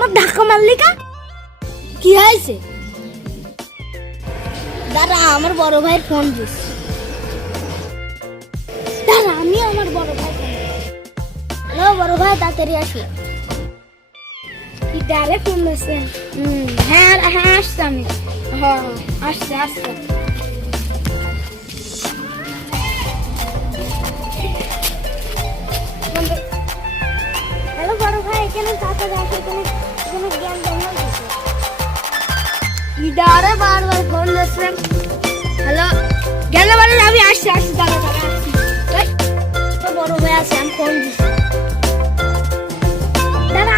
আমার ধাক্কা মারলি কা? কি হয়েছে? দাদা আমার বড় ভাইয়ের ফোন দিস। দাদা আমি আমার বড় ভাই হ্যালো, বড় ভাই, তাড়াতাড়ি আসি। কি ফোন দিচ্ছে হ্যাঁ হ্যাঁ আসছে আমি। হ্যাঁ, হ্যাঁ আসছে আসছে। হ্যালো, বড় ভাই, এখানে তাড়াতাড়ি আসো এখানে জ্ঞান জঙ্গল দিচ্ছে ইদারে বারবার ফোন দিচ্ছে হ্যালো গেলে বলে আমি আসছি আসছি দাঁড়া দাঁড়া আসছি এই, তো বড় ভাই আছে আমি ফোন দিচ্ছি দাঁড়া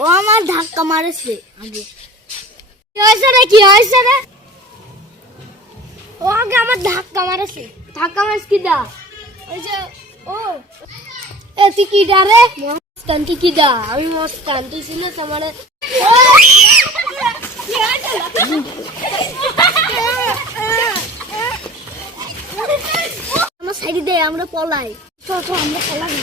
ও আমার ধাক্কা মারেছে। আগে কি হয়েছে রে, কি হয়েছে রে? ও আগে আমার ধাক্কা মারেছে। ধাক্কা মারছে কি দা? ওই যে, ও। এ, তুই কি ডা রে? মস্তান কি ডা আমি মস্তান তুই শুনেছ আমার আমার সাইডে দে, আমরা পলাই। চল চল, আমরা পলাই।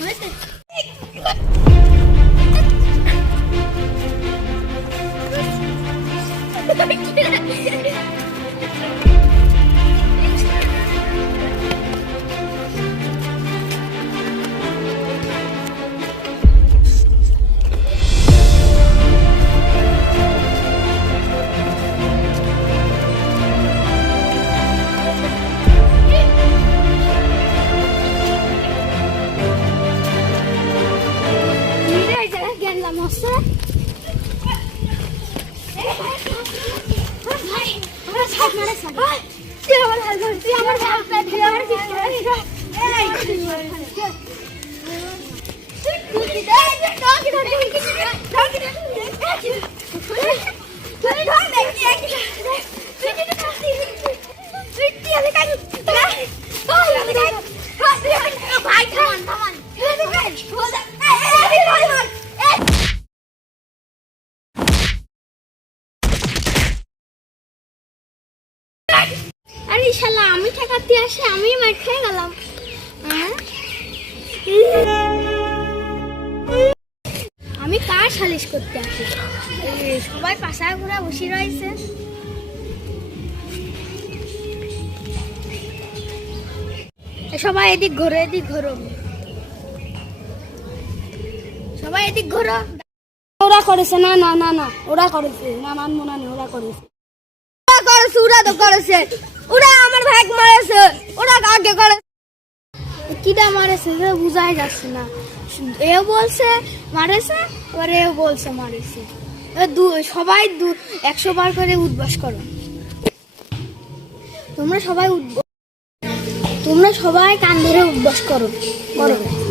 হয়েছে? গেলাম হচ্ছে ভাই আমরা তুই আমার তুই আমার ভাই শালা আমি আসে আমি খেয়ে গেলাম? আমি কার সালিশ করতে আসি? সবাই ঘুরে বসে রয়েছে। সবাই এদিক ঘোরো এদিক ঘোরো। সবাই এদিক ঘোরো। ওরা করেছে না না না না ওরা করেছে। না মানবো না, ওরা করেছে। ওরা করেছে ওরা তো করেছে। ওরা আমার ভাগ মারেছে, ওরা আগে করে কিটা মারেছে রে বুঝাই যাচ্ছে না। এও বলছে, মারেছে, এবার এও বলছে মারেছে। দু- সবাই দু- একশো বার করে উদ্বাস করো। তোমরা সবাই তোমরা সবাই কান ধরে উদ্বাস করো করো।